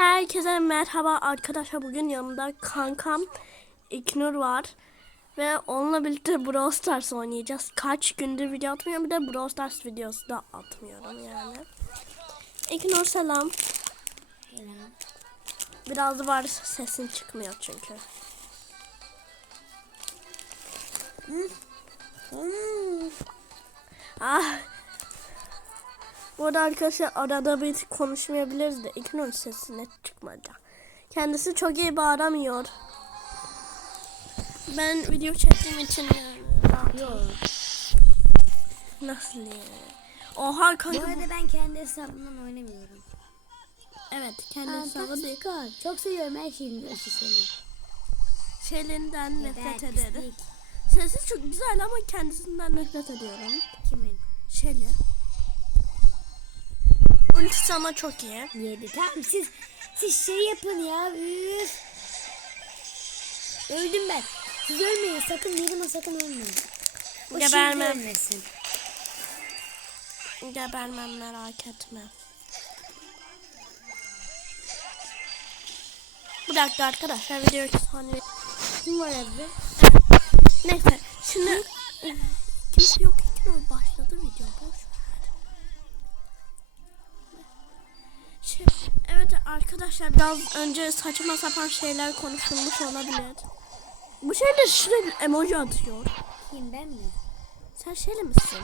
Herkese merhaba arkadaşlar. Bugün yanımda kankam İknur var. Ve onunla birlikte Brawl Stars oynayacağız. Kaç gündür video atmıyorum. Bir de Brawl Stars videosu da atmıyorum yani. İknur selam. Biraz var sesin çıkmıyor çünkü. Ah. Bu arada arkadaşlar arada bir konuşmayabiliriz de İknur sesi net çıkmadı. Kendisi çok iyi bağıramıyor. Ben video çektiğim için. Yok. Nasıl yani? Oha Bu kanka. arada ben kendi hesabımdan oynamıyorum. Evet kendi hesabı değil. Çok seviyorum her şeyin ötesi seni. Şeylerinden nefret Evet, ederim. pislik. Sesi çok güzel ama kendisinden nefret ediyorum. Kimin? Şeli. Ultisi ama çok iyi. Yedi. Tamam siz siz şey yapın ya. Üf. Öldüm ben. Siz ölmeyin sakın Mirima sakın ölmeyin. O Gebermem. şimdi ölmesin. Gebermem merak etme. Bir dakika arkadaşlar video iki saniye. Kim var evde? Neyse şimdi kimse yok iken o başladı video boş arkadaşlar biraz önce saçma sapan şeyler konuşulmuş olabilir. Bu şeyler sürekli emoji atıyor. Kim ben mi? Sen şeyle misin?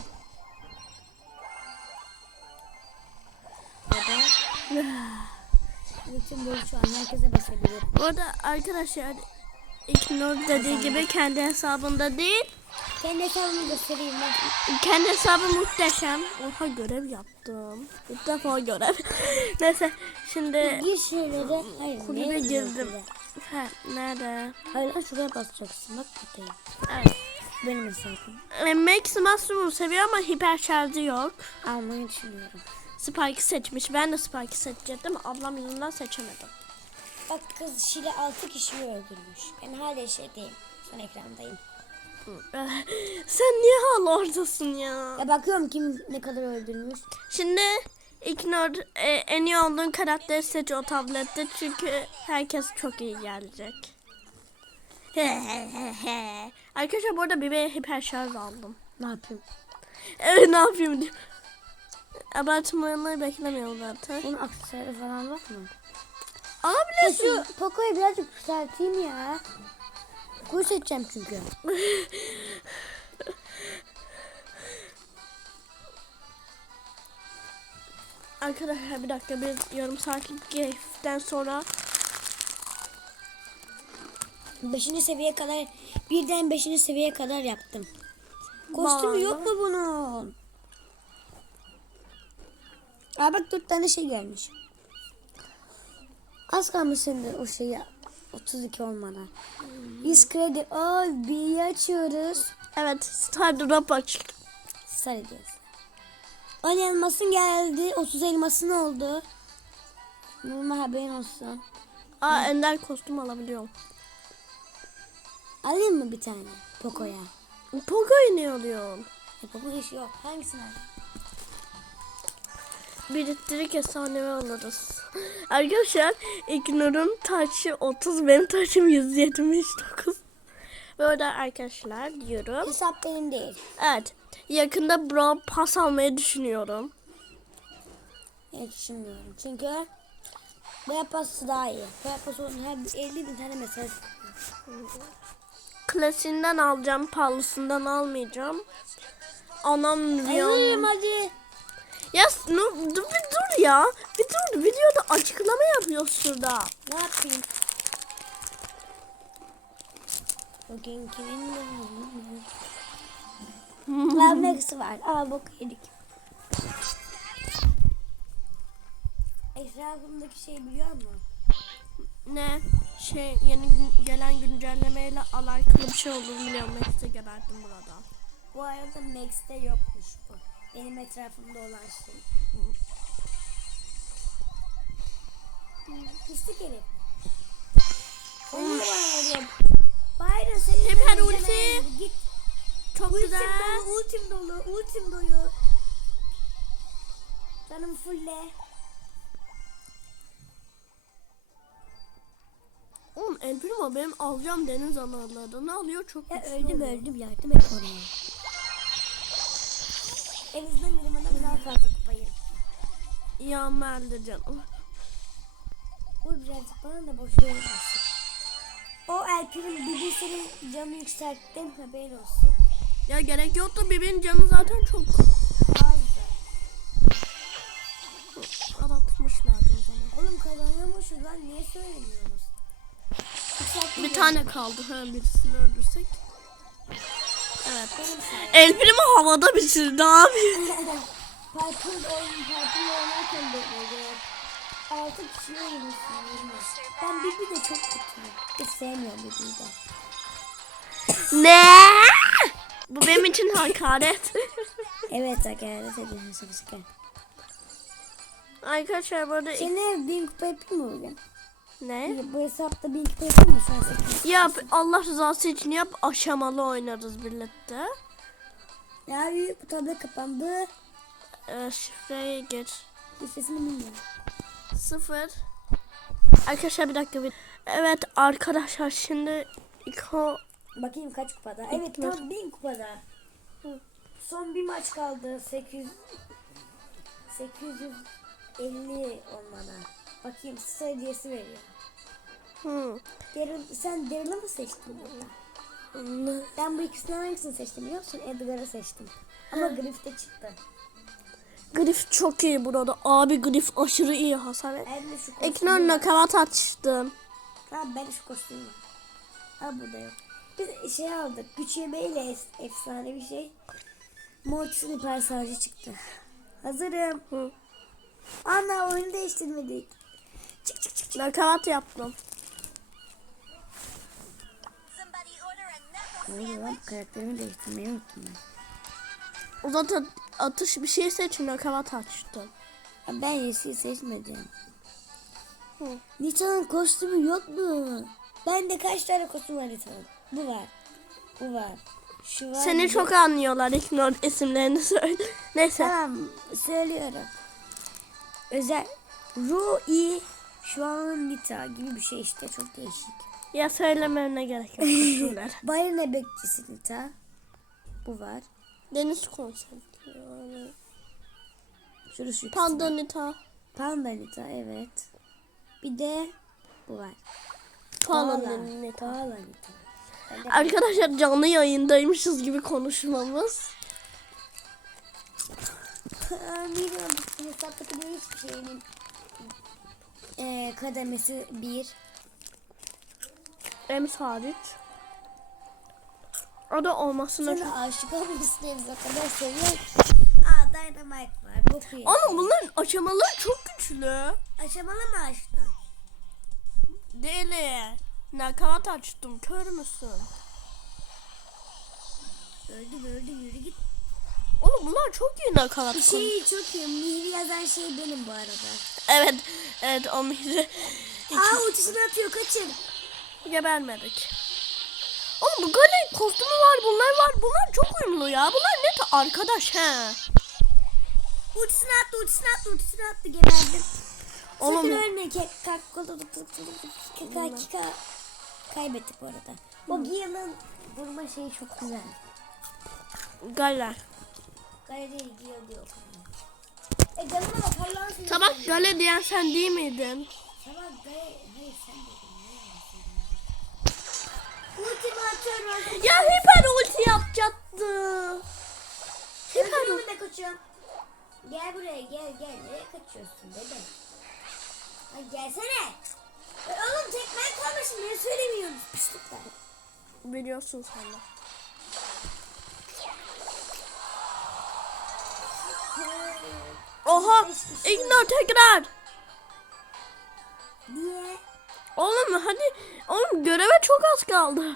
Bütün boyu şu an herkese basabilirim. Bu arada arkadaşlar İknur dediği gibi kendi hesabında değil. Kendi hesabımı göstereyim ben. Kendi hesabı muhteşem. Oha görev yaptım. İlk defa görev. Neyse şimdi Gir şöyle de. Hayır. kulübe girdim. Ha, nerede? Hayır lan şuraya basacaksın. Bak buradayım. Evet. Benim hesabım. E, Max Mushroom'u seviyor ama hiper şarjı yok. Almayı düşünüyorum. Spike'ı seçmiş. Ben de Spike'ı seçecektim. Ablam yüzünden seçemedim. Bak kız Şile 6 kişiyi öldürmüş. Ben hala şeydeyim. Son ekrandayım. Sen niye hala oradasın ya? Ya bakıyorum kim ne kadar öldürmüş. Şimdi Ignore e, en iyi olduğun karakteri seç o tablette çünkü herkes çok iyi gelecek. Arkadaşlar bu arada bir hiper şarj aldım. Ne yapayım? Evet ne yapayım diye. Abartmayı beklemiyorum zaten. Bunun aksesuarı falan var mı? Alabilirsin. şu Poco'yu birazcık yükselteyim ya. Poco'yu seçeceğim çünkü. Arkadaşlar bir dakika bir yarım saatlik keyiften sonra Beşinci seviyeye kadar birden beşinci seviyeye kadar yaptım. Kostümü yok mu bunun? Aa bak dört tane şey gelmiş. Az kalmış senin o şeyi 32 olmadan. 100 kredi. Aa bir açıyoruz. evet Star Drop açık. Sarı diyoruz. 10 elmasın geldi. 30 elmasın oldu. Bunun haberin olsun. Aa ender kostüm alabiliyorum. Alayım mı bir tane Poco'ya? Poco'yu ne alıyorsun? E, Poco yok. Hangisini alayım? Biriktirik efsanevi alırız. Arkadaşlar İknur'un taşı 30 benim taşım 179. Ve orada arkadaşlar diyorum. Hesap benim değil. Evet yakında Brawl Pass almayı düşünüyorum. Hiç düşünmüyorum. Çünkü Beyaz pası daha iyi. Beyaz pası olsun her 50 bin tane mesaj. Klasiğinden alacağım pahalısından almayacağım. Anam Alayım Riyan. hadi. Ya dur, dur bir dur ya. Bir dur videoda açıklama yapıyoruz şurada. Ne yapayım? Bugün kimin Lan Max'i var. Aa bok yedik. Etrafımdaki şey biliyor musun? Ne? Şey yeni gün- gelen güncellemeyle alakalı bir şey olduğunu biliyorum. Max'e geberdim burada. Bu arada Max'te yokmuş. Benim etrafımda olan şey. Pislik herif. Onu. Byron senin de ulti. Git. Çok Ultim güzel. dolu, ultim dolu, ultim dolu. Canım fulle. El Primo benim alacağım deniz analarını alıyor çok Ya güçlü öldüm oluyor. öldüm yardım et bana. En azından benim bana daha fazla kupayım. Ya Mer'de canım. Bu birazcık bana da boşuna olmasın. O Elpir'in bir senin canı yükselttim haberin olsun. Ya gerek yoktu bebeğin canı zaten çok Azdı. aratmışlardı o zaman. Oğlum kazanıyormuşuz lan niye söylemiyorsunuz? Bir tane kaldı ha birisini öldürsek. Evet. Benim. El Primo havada bitirdi abi. Parkur oyun parkur oynarken de. Altı. Ben Bibi de çok kötüyüm. Hiç sevmiyorum Bibi'yi de. ne? Bu benim için hakaret. Evet hakaret ediyorsun şaka. Arkadaşlar burada ilk- Seni bin kupa yapayım mı bugün? Ne? Bu hesapta bin kupa yapayım mı sen sekiz? Yap Allah rızası için yap aşamalı oynarız birlikte. Ya bu tablo kapandı. Ee, şifreye gir. Listesini bilmiyorum. Sıfır. Arkadaşlar bir dakika bir. Evet arkadaşlar şimdi İko Bakayım kaç kupada. Evet tam bin kupada. Son bir maç kaldı. 800 850 olmana. Bakayım sıra hediyesi veriyor. Hı. Daryl, sen Daryl'ı mı seçtin burada? Ben bu ikisinden hangisini seçtim biliyor musun? Edgar'ı seçtim. Ama Griff de çıktı. Grif çok iyi burada. Abi Grif aşırı iyi hasar. Kostümü Ekran nakavat açtım. Tamam ben şu kostümü. Ha burada yok. Biz şey aldık. Güç yemeğiyle es- efsane bir şey. Mortis'in hiper sarjı çıktı. Hazırım. Hı. Ana oyunu değiştirmedik. Çık. Nakavat yaptım. Oluyor lan? Karakterimi değiştirmeyi unuttum ben. O zaten atış bir şey seçin nakavat açtım. Ben yeşil seçmedim. Hı. Nita'nın kostümü yok mu? Bende kaç tane kostüm var Nita'nın? Bu var. Bu var. Şu var. Seni de- çok anlıyorlar. İgnor isimlerini söyle. Neyse. Tamam söylüyorum. Özel Rui şu an Nita gibi bir şey işte çok değişik. Ya söylemene gerek yok. isimler. Balina bekçisi Nita. Bu var. Deniz konsepti. Yani. Şurası şu Panda Nita. Panda Nita evet. Bir de bu var. Panda Koala. Nita. Koala Nita. Ben de- Arkadaşlar canlı yayındaymışız gibi konuşmamız. Bilmiyorum hesaptaki bir hiçbir eee kademesi bir. Em hariç. O da olmasına çok... Sana aşık olmuşsun Deniz o kadar seviyor. Aa Dynamite var. Bu kıyım. Oğlum bunların aşamaları çok güçlü. Aşamalı mı açtın? Deli. Nakavat açtım. Kör müsün? Öldüm öldüm yürü git. Oğlum bunlar çok iyi nakavat. Bir şey çok iyi. Mihri yazan şey benim bu arada. Evet. Evet o mihri. Aa ultisini atıyor kaçın. Gebermedik. Oğlum bu gale kostümü var bunlar var. Bunlar çok uyumlu ya. Bunlar net arkadaş he. Ultisini attı ultisini attı ultisini attı geberdim. Oğlum- Sakın ölme. Kaka. Kaybettik bu arada. O Giyan'ın vurma şeyi çok güzel. Galler. Gale değil Giyan diyor. E Galen'e bak Allah'ın seni. Sabah gale diyen sen değil miydin? Sabah Gale. Hayır sen dedin. Ultimi atıyorum. Ya hiper ulti yapacaktı. Hiper ulti. Kaçıyorum. Gel buraya gel gel. Nereye kaçıyorsun dede? Ha gelsene. E, oğlum tek ben kalmışım. Beni söylemiyorsunuz pislikler. Biliyorsun sen de. Oha! Ignor tekrar. Niye? Oğlum hadi. Oğlum göreve çok az kaldı.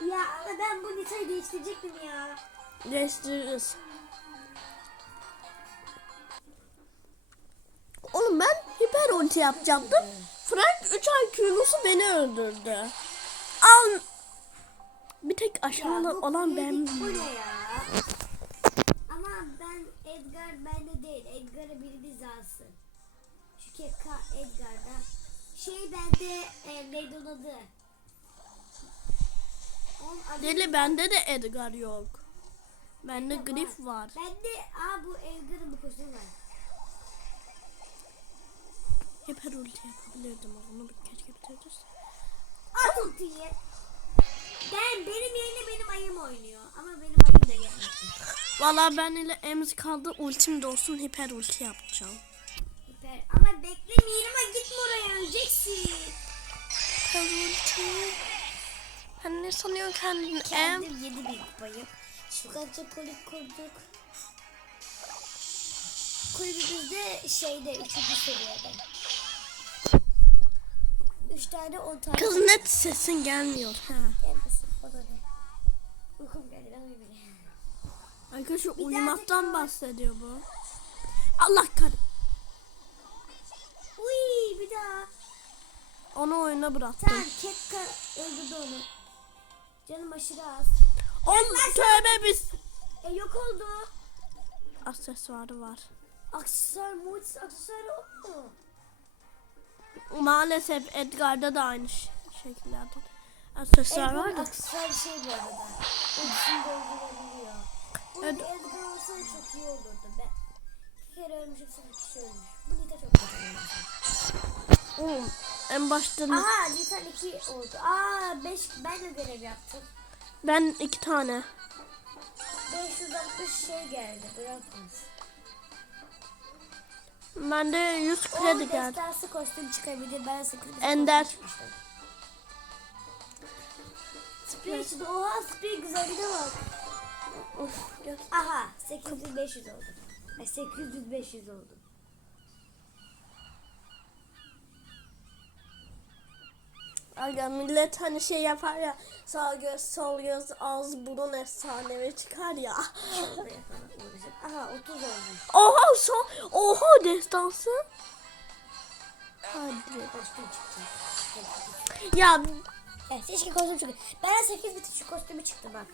Ya ama ben bu Nita'yı değiştirecektim ya. Değiştiririz. Oğlum ben hiper ulti yapacaktım. Frank 3 IQ'lusu beni öldürdü. Al. Bir tek aşamalı olan ben. Bu ne ya? Edgar bende değil. Edgar'a biri biz alsın. Keka Edgar'da Şey bende e, neydi onun adı? Onun Deli bende de Edgar yok. Bende Griff var. Bende aa bu Edgar'ın bu kostümü var. Hiper ulti yapabilirdim onu bir keşke bitiririz. At ultiyi. Ben benim yerine benim ayım oynuyor. Ama benim ayım da gelmesin. Valla ben ile Ems kaldı ultim de olsun hiper ulti yapacağım. Hiper. Ama bekle Mirma gitme oraya öleceksin. Hiper ulti. Sen ne sanıyorsun kendini Em? Kendim yedi bin kupayı. Şukatça kolik kurduk. Kulübümüzde şeyde üçüncü seviyede. Üç tane on tane. Kız net sesin gelmiyor. Ha. Gelmesin bana ne. Uykum geldi lan uyumayayım. Arkadaşlar Bir uyumaktan bahsediyor bu. Allah kar. Uy bir daha. Onu oyuna bıraktım. Tamam Kekka öldürdü onu. Canım aşırı az. On tövbe biz. E yok oldu. Aksesuarı var. Aksesuar, muciz aksesuarı o mu? Maalesef Edgar'da da aynı şekillerde. Aksesuar var da. aksesuar şey bu arada. Ultisini doldurabiliyor. Bu Ed- Edgar olsaydı çok iyi olurdu. Ben bir kere ölmüşüm sonra kişi ölmüş. Bu Nita çok kötü. Oğlum, en başta Aha Nita 2 oldu. Aa 5 ben de görev yaptım. ben iki tane. 560 şey geldi. Bırakınız. Bende 100 O kredi geldi. destansı kostüm çıkabilir. Ben sıkıntı Ender. Çıktı. Oha sprey güzelliğine bak. Of. Aha 8500 oldu. Ay 800 500 oldu. Aga millet hani şey yapar ya sağ göz sol göz ağız burun efsanevi çıkar ya. Aha 30 olmuş. Oha so oha destansı. Hadi. Ya Evet keşke kostüm çıktı. Ben 8 bitir şu kostümü çıktı bak.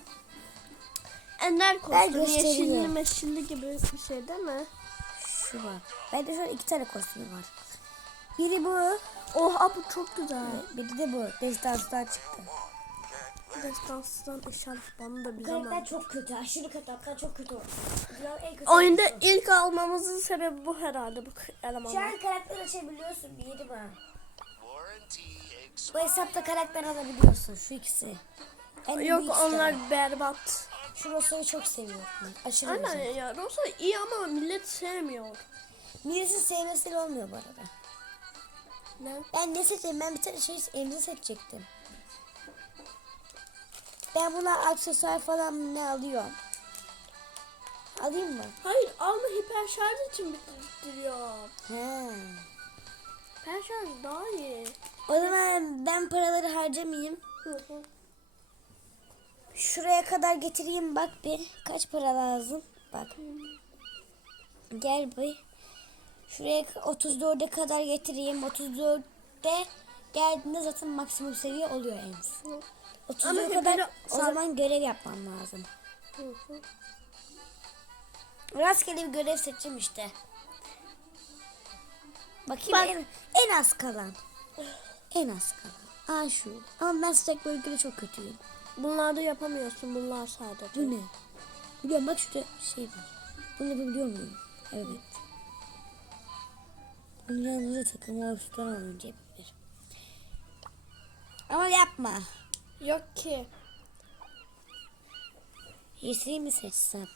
Ender kostüm göstereyim. yeşilli meşilli gibi bir şey değil mi? Şu var. Bende şu an iki tane kostüm var. Biri bu. Oha bu çok güzel. Biri de bu. Destanslar çıktı. Destansıdan işaret bana da bir Bu karakter çok kötü. Aşırı kötü. Hatta çok kötü. Dünyanın en kötü Oyunda oyuncusu. ilk almamızın sebebi bu herhalde bu Şu elemanlar. an karakter açabiliyorsun. Bir yeri var. Bu hesapta karakter alabiliyorsun. Şu ikisi. En Yok onlar var. berbat. Şu Rosa'yı çok seviyorum. Aşırı Aynen güzel. ya Rosa iyi ama millet sevmiyor. Birisinin sevmesiyle olmuyor bu arada. Ne? Ben ne seçeyim? Ben bir tane şey elimizi seçecektim. Ben buna aksesuar falan ne alıyorum? Alayım mı? Hayır alma hiper şarj için biriktiriyor. He. Hiper şarj daha iyi. O zaman ben paraları harcamayayım. Hı hı. Şuraya kadar getireyim bak bir. Kaç para lazım? Bak. Gel bir. Şuraya 34'e kadar getireyim. 34'te geldiğinde zaten maksimum seviye oluyor en az. Hı. 34'e Ama kadar böyle- o zaman görev yapmam lazım. Hı hı. Rastgele bir görev seçeceğim işte. Bakayım Bak. en, en az kalan. En az kalan. Aa şu. Ama ben sıcak bölgede çok kötüyüm. Bunlarda yapamıyorsun bunlar sadece. Bu ne? Biliyorum bak şurada şey var. Bunu yapabiliyor muyum? Evet. Bunu yalnızca takım oluşturan olunca yapabilirim. Ama yapma. Yok ki. Yeşili mi seçsem?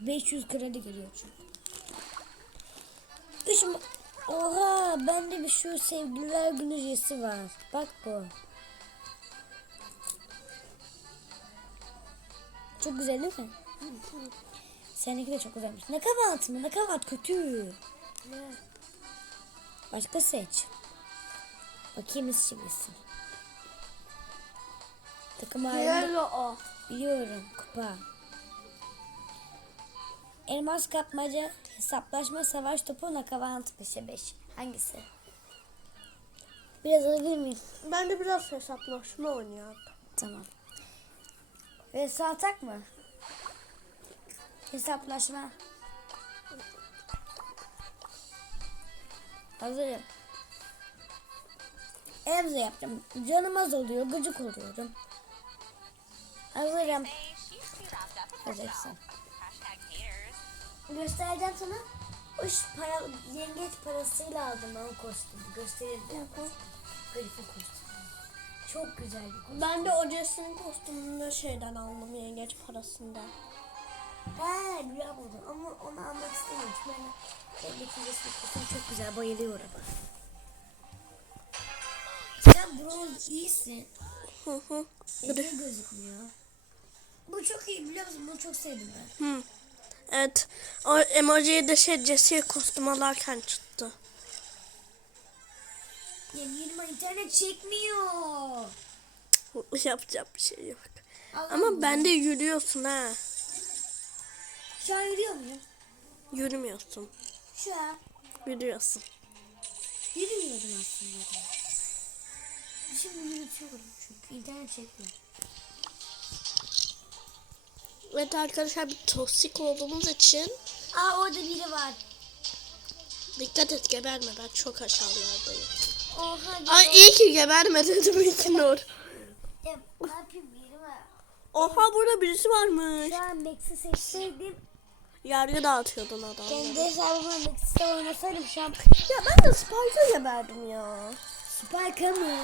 500 kredi geliyor çünkü. Mü- Oha bende bir şu sevgililer günü jesi var. Bak bu. Çok güzel değil mi? Seninki de çok güzelmiş. Ne kavat mı? Ne kavat kötü. Ne? Başka seç. Bakayım nasıl çevirsin. Takım halinde o. biliyorum kupa. Elmas kapmaca, hesaplaşma, savaş topu, nakavant 5'e 5. Hangisi? Biraz alabilir miyim? Ben de biraz hesaplaşma oynuyorum. Tamam. Ve sağ atak mı? Hesaplaşma. Hazırım. Emze yapacağım. Canım az oluyor. Gıcık oluyorum. Hazırım. Hazırsın. Göstereceğim sana. İş para, yengeç parasıyla aldım ben o kostümü. Göstereyim de. Grifin kostümü. Çok güzel bir kostüm. Ben de Odysseus'un kostümünü şeyden aldım yengeç parasından. He güzel buldum ama onu almak kostümü çok güzel bayılıyorum. Sen bronz iyisin. Hı hı. Niye gözükmüyor? Bu çok iyi biliyor musun? Bunu çok sevdim ben. Hı. Evet. O emojiyi de şey Jesse'ye kostüm alarken çıktı. Ya Nilma internet çekmiyor. Yapacak bir şey yok. Allah'ım Ama bende yürüyorsun ha. Şu an yürüyor muyum? Yürümüyorsun. Şu an Yürüyorsun. yürümüyordum aslında. da. Şimdi yürütüyorum çünkü internet çekmiyor. Evet arkadaşlar bir toksik olduğumuz için Aa orada biri var. dikkat et geberme ben çok aşağılardayım. Oha Ay iyi ki geberme dedim biri var. Oha burada birisi varmış. Şu an Max'i seçseydim. Yargı dağıtıyordun adam. Kendi hesabıma Max'te oynasaydım şu an. Ya ben de Spike'a geberdim ya. Spike'a mı?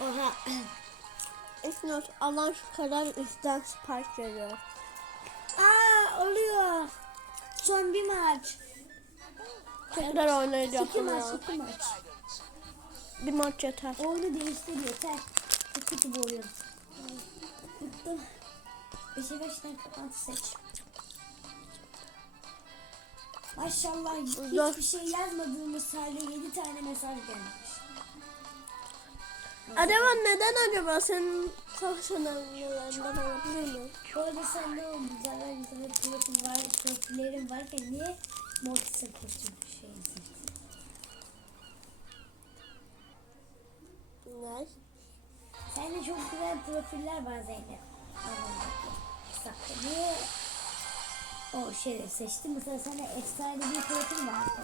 Oha. İknur Allah şu kadar üstten Spike veriyor. Aa oluyor. Son bir maç. Tekrar İki oynayacağım maç, ya. iki maç. Bir maç yeter. Oyunu değiştir yeter. Çok kötü oyun. Bıktım. Beşe beşten kapandı seç. Maşallah hiçbir şey yazmadığımız halde yedi tane mesaj gelmiş. Acaba neden acaba senin savaşan anılarından olabilir mi? Bu arada sen ne oldu? Zaten internet profil var, profillerin varken niye Mortis'e kostüm şeyini seçtin? Ne? Sende çok güzel profiller var Zeynep. Hesapta. Niye o şeyleri seçtin? Mesela sende efsane bir profil vardı.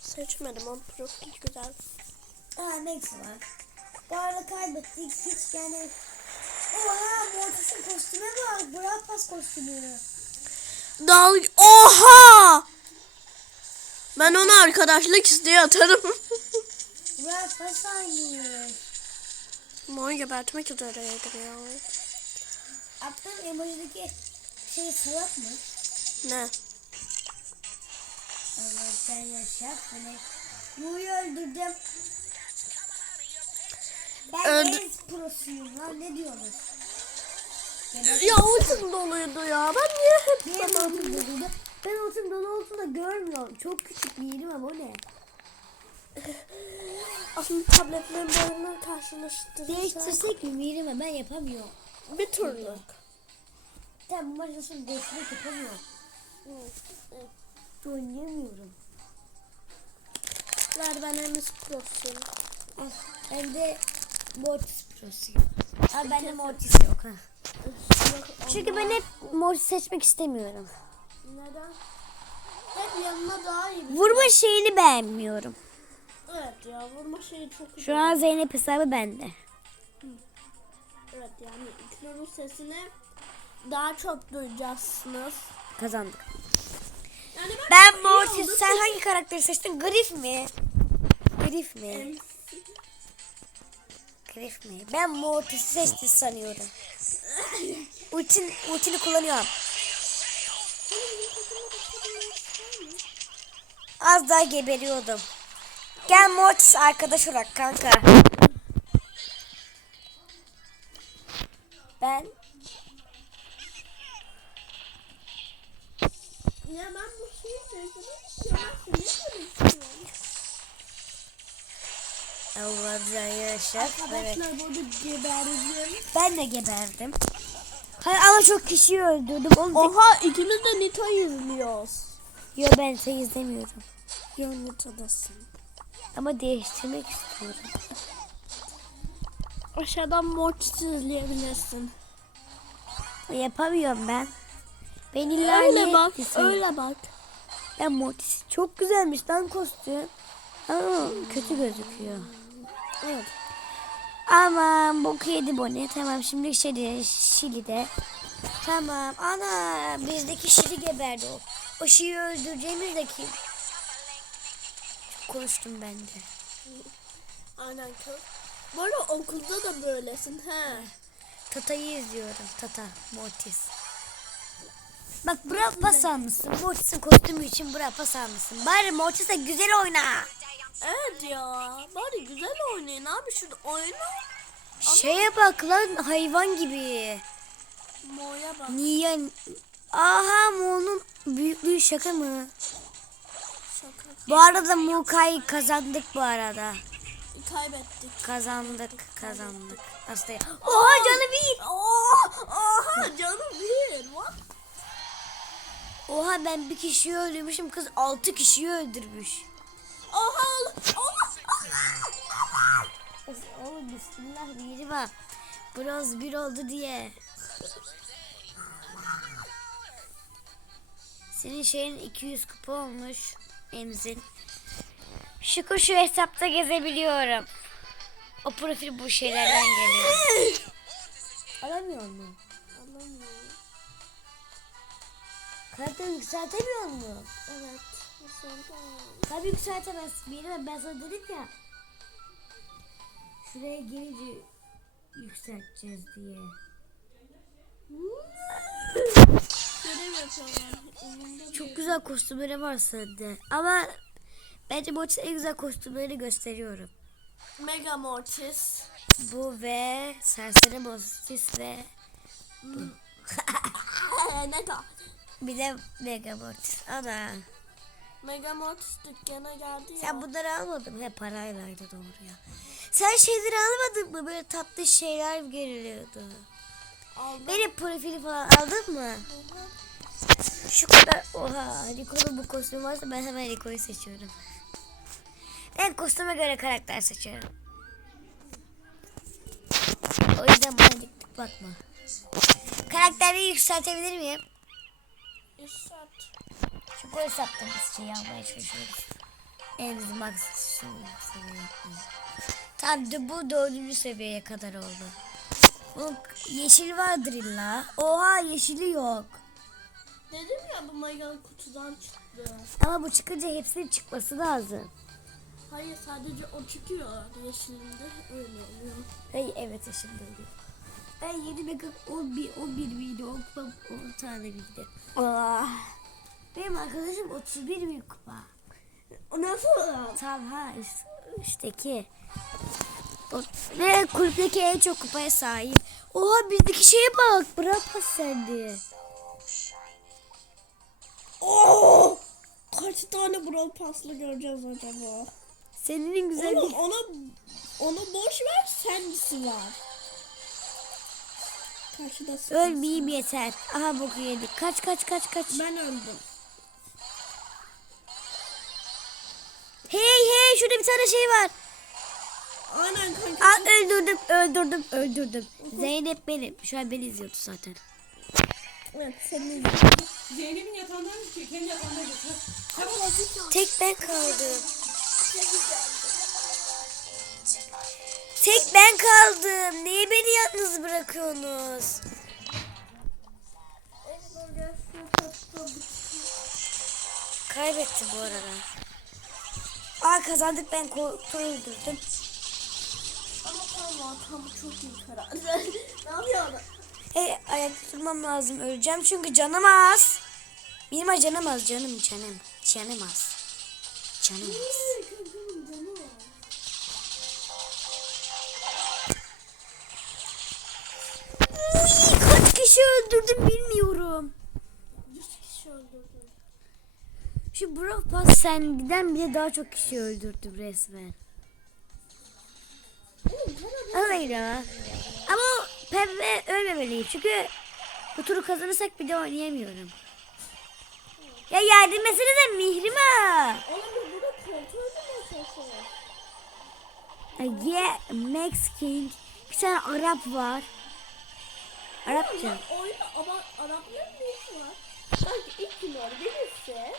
Seçmedim o profil güzel. Aa Max var. Bu arada kaybettik. Hiç yani... Oha Mortis'in kostüme bak. Brawl Pass kostümü. Dal Oha! Ben onu arkadaşlık isteği atarım. Brawl Pass aynı. Mor gebertmek üzereydim ya. Attığın emojideki şey salak mı? Ne? Allah sen yaşa. Hani Mu'yu öldürdüm. Ben Öldü- Öldü. prosuyum lan ne diyorsunuz? Ya ultim doluydu ya. Ben niye hep zaman... ultim doluydu? Ben ultim dolu olduğunu da görmüyorum. Çok küçük bir yerim ama o ne? Aslında tabletlerin boyunu karşılaştırırsak Değiştirsek mi Mirime ben yapamıyorum. bir turluk. Tamam maçta sonra değiştirmek yapamıyorum. Oynayamıyorum. Ver ben henüz prosuyum. Ah, ben de Mortis prosuyum. Abi bende Mortis yok ha. Çünkü ben hep Mortis seçmek istemiyorum. Neden? Hep yanına daha iyi. Vurma şeyini beğenmiyorum. Evet ya vurma şeyi çok güzel. Şu an Zeynep hesabı bende. Evet yani İknur'un sesini daha çok duyacaksınız. Kazandık. Yani Ben iyi Mortis. Sen hangi karakteri seçtin? Grif mi? Grif mi? Em, Grif mi? Ben Mortis'i seçti sanıyorum. Ultin, ultini kullanıyorum. Az daha geberiyordum. Gel Mortis arkadaş olarak kanka. Ben Ya ben bu şeyi seçtim. Ya ben seni seçtim. Allah'tan yaşa. Arkadaşlar burada geberdim. Ben de geberdim. Hayır ama çok kişiyi öldürdüm. Oğlum, Oha ikimiz de Nita'yı izliyoruz. Yo ben seni izlemiyorum. Ya Nita'dasın. Ama değiştirmek istiyorum. Aşağıdan Mortis'i izleyebilirsin. Yapamıyorum ben. Ben illa Öyle bak, gitsin? öyle bak. Ben Mortis çok güzelmiş lan kostüm. Ama kötü gözüküyor. Evet. Aman bok yedi Bonnie. Tamam şimdi Şili, Şili'de. Tamam. Ana bizdeki Şili geberdi o. O Şili'yi öldüreceğimiz de kim? Çok konuştum ben de. Aynen kız. Bu arada okulda da böylesin he. Tata'yı izliyorum. Tata, Mortis. Bak bura pas almışsın. Mortis'in kostümü için bura pas almışsın. Bari Mortis'e güzel oyna. Evet ya. Bari güzel oynayın abi şurada oyna. Şeye bak lan hayvan gibi. Mo'ya bak. Niye? Aha Mo'nun büyüklüğü şaka mı? Şaka. Bu arada Mukay kazandık bu arada. Kaybettik. Kazandık, kazandık. Aslında. Oha canı bir. Oh, oha canım bir. What? Oha ben bir kişiyi öldürmüşüm. Kız altı kişiyi öldürmüş. Oha. Oha. Kız oğlum bismillah diyelim ha. Bronz bir oldu diye. Senin şeyin 200 kupa olmuş. Emzin. Şükür şu hesapta gezebiliyorum. O profil bu şeylerden geliyor. Alamıyor mu? Karakteri yükseltemiyor mu? Evet. Tabii yükseltemezsin. Benim ben sana dedim ya. Şuraya gelince yükselteceğiz diye. Çok güzel kostümleri var sende. Ama bence bu en güzel kostümleri gösteriyorum. Mega Mortis. Bu ve Serseri Mostis ve ne da? Bir de Mega Mortis. Ana. Mega Mortis dükkana geldi ya. Sen bunları almadın mı? He paraylaydı doğru ya. Sen şeyleri almadın mı? Böyle tatlı şeyler geliyordu. Aldım. Benim profili falan aldın mı? Şu kadar oha Rico'nun bu kostümü varsa ben hemen Rico'yu seçiyorum. Ben kostüme göre karakter seçiyorum. O yüzden bana dik bakma. Karakteri yükseltebilir miyim? İşaret. Şu gol sattığımız şeyi almaya çalışıyoruz. En bizim max seviye. Tamam de bu dördüncü seviyeye kadar oldu. Bunun yeşil vardır illa. Oha yeşili yok. Dedim ya bu Mega kutudan çıktı. Ama bu çıkınca hepsinin çıkması lazım. Hayır sadece o çıkıyor. Yeşilinde öyle oluyor. Hey evet şimdi oluyor. Ben 7 mega 11 11 miydi? 10 kupa 10 tane bildi. Benim arkadaşım 31 bin kupa. O nasıl? Tamam ha üstteki. O- Ve kulüpteki en çok kupaya sahip. Oha bizdeki şeye bak. Bırak pas sende. Oo! Kaç tane Brawl Pass'lı göreceğiz acaba? Senin güzel Oğlum bir... ona onu boş ver sendisi var. Karşıda sıkıntı. Ölmeyeyim yeter. Aha boku yedik. Kaç kaç kaç kaç. Ben öldüm. Hey hey şurada bir tane şey var. Aynen kanka. Aa, öldürdüm öldürdüm öldürdüm. Zeynep benim. Şu an beni izliyordu zaten. Evet senin Zeynep'in yatağından düşüyor. Kendi yatağına götür. Tek ben kaldım. Tek ben kaldım. Niye beni yalnız bırakıyorsunuz? Kaybetti bu arada. Aa kazandık ben koltuğu öldürdüm. Ama tamam tam çok iyi karar. ne yapıyorsun? Hey ayakta durmam lazım. Öleceğim çünkü canım az. Benim canım az canım canım. Canım az. Canım az. Kişi öldürdüm bilmiyorum. 100 kişi öldürdüm. Şu Brawl Pass senden bile daha çok kişi öldürdüm resmen. Ama ya. Ama o pembe ölmemeliyim çünkü bu turu kazanırsak bir de oynayamıyorum. Ya yardım etsenize Mihrim'e. Oğlum burada kontrol. Yeah, Max King. Bir tane Arap var. Arapça. Oyunda ama Arapların ne işi var? Sanki ilk gün. Birisi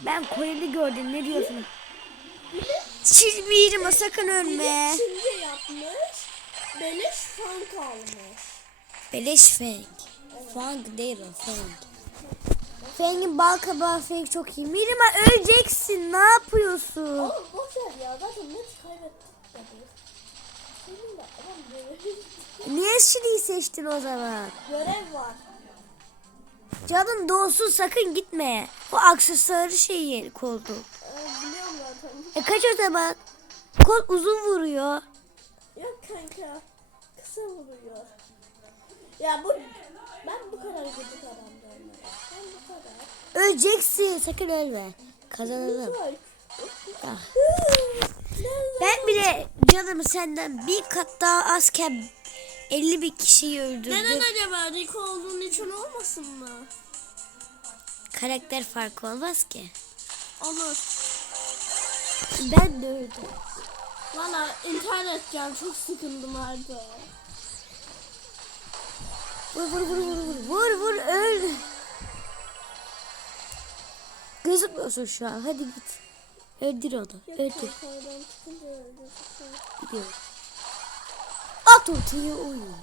Ben Koreli gördüm. Ne diyorsun? Çizmiyorum sakın ölme. Şimdi yapmış. Beleş fan kalmış. Beleş fake. Fang değil o fake. Fang'in bal kabağı fake çok iyi. Mirima öleceksin ne yapıyorsun? Oğlum boş ver ya zaten net kaybettik. Senin de adam böyle Niye Şili'yi seçtin o zaman? görev var. Canın doğsun sakın gitme. O aksesuarı şeyi koltuk. Ee, biliyorum zaten. E kaç o zaman? Kol uzun vuruyor. Yok kanka. Kısa vuruyor. Ya bu ben bu kadar gıcık adam değilim. Ben bu kadar. Öleceksin sakın ölme. Kazanalım. Ah. Ben bile canım senden bir kat daha azken 50 bin kişiyi Neden öldürdüm. acaba Rico olduğun için olmasın mı? Karakter farkı olmaz ki. Olur. Ben de öldüm. Valla internetten çok sıkıldım artık. Vur vur vur vur vur vur vur öl. Gözükmüyorsun şu an. Hadi git. Öldür onu. Öldür. Gidiyorum. At ortaya oyun.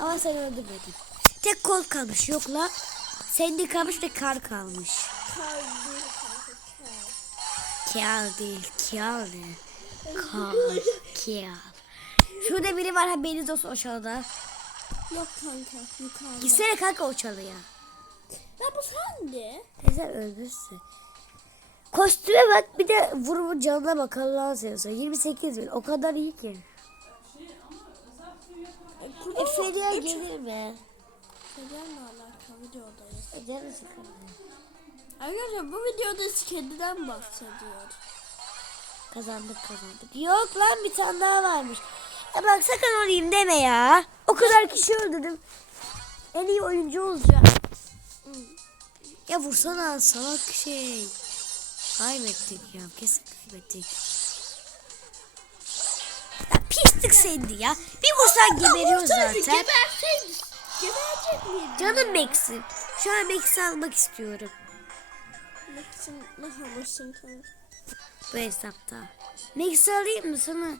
Ama sen öldürmedin. Tek kol kalmış yok la. Senin kalmış ve kar kalmış. Kaldı kanka kal. Kial değil. Kial ne? Kial. Şurada biri var haberiniz olsun o çalıda. Yok kanka yukarıda. Gitsene kanka o çalıya. Ya bu sende. Teyze öldürsün. Kostüme bak bir de vurumun canına bak Allah'ın seversen. 28 bin o kadar iyi ki. E Feriha gelir mi? Sedenle alakalı videodayız. E canı sıkıldı. Arkadaşlar bu videoda kediden bahsediyor. Kazandık kazandık. Yok lan bir tane daha varmış. Ya bak sakın olayım deme ya. O kadar kişi öldürdüm. En iyi oyuncu olacağım. Ya vursana salak şey. Kaybettik ya kesin kaybettik. Pislik sendi ya. Bir vursan geberiyor zaten. Geberseydin. Geberecek miydin? Canım Max'im. Şu an Max'i almak istiyorum. Max'in ne alırsın kanka? Bu hesapta. Max'i alayım mı sana?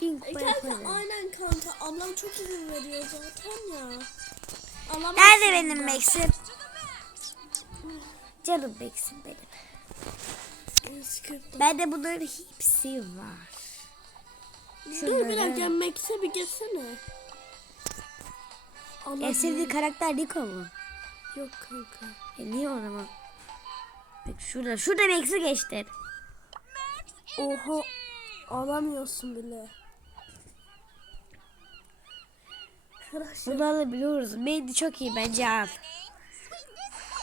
Bin E kanka yaparım. aynen kanka. Ablam çok izin veriyor zaten ya. Alamazsın Nerede benim. Max'im? Canım Max'im benim. Sıkıntı. Bende bunların hepsi var. Dur bir dakika Max'e bir geçsene. En Alamam. sevdiğin karakter Nico mu? Yok kanka. E niye o zaman? Bak şurada, şurada Max'i geçtin. Oha. Alamıyorsun bile. Bunu alabiliyoruz. Mandy çok iyi bence al.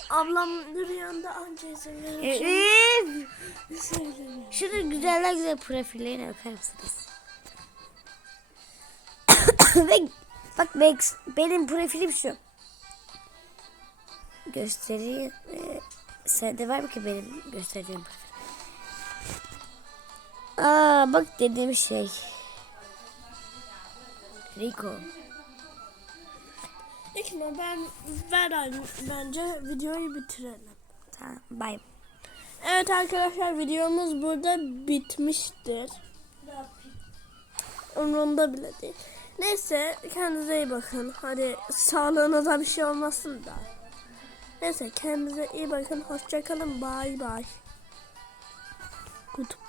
Ablam rüyanda anca izin! Söyleme. Şunun güzeller güzel profillerine bakar mısınız? Ve bak Max benim profilim şu. Göstereyim. Ee, sende var mı ki benim gösterdiğim profil? Aa bak dediğim şey. Rico. İkna ben ver bence videoyu bitirelim. Tamam bay. Evet arkadaşlar videomuz burada bitmiştir. Umurumda bile değil. Neyse kendinize iyi bakın. Hadi sağlığınıza bir şey olmasın da. Neyse kendinize iyi bakın. Hoşçakalın. Bay bay. Kutup.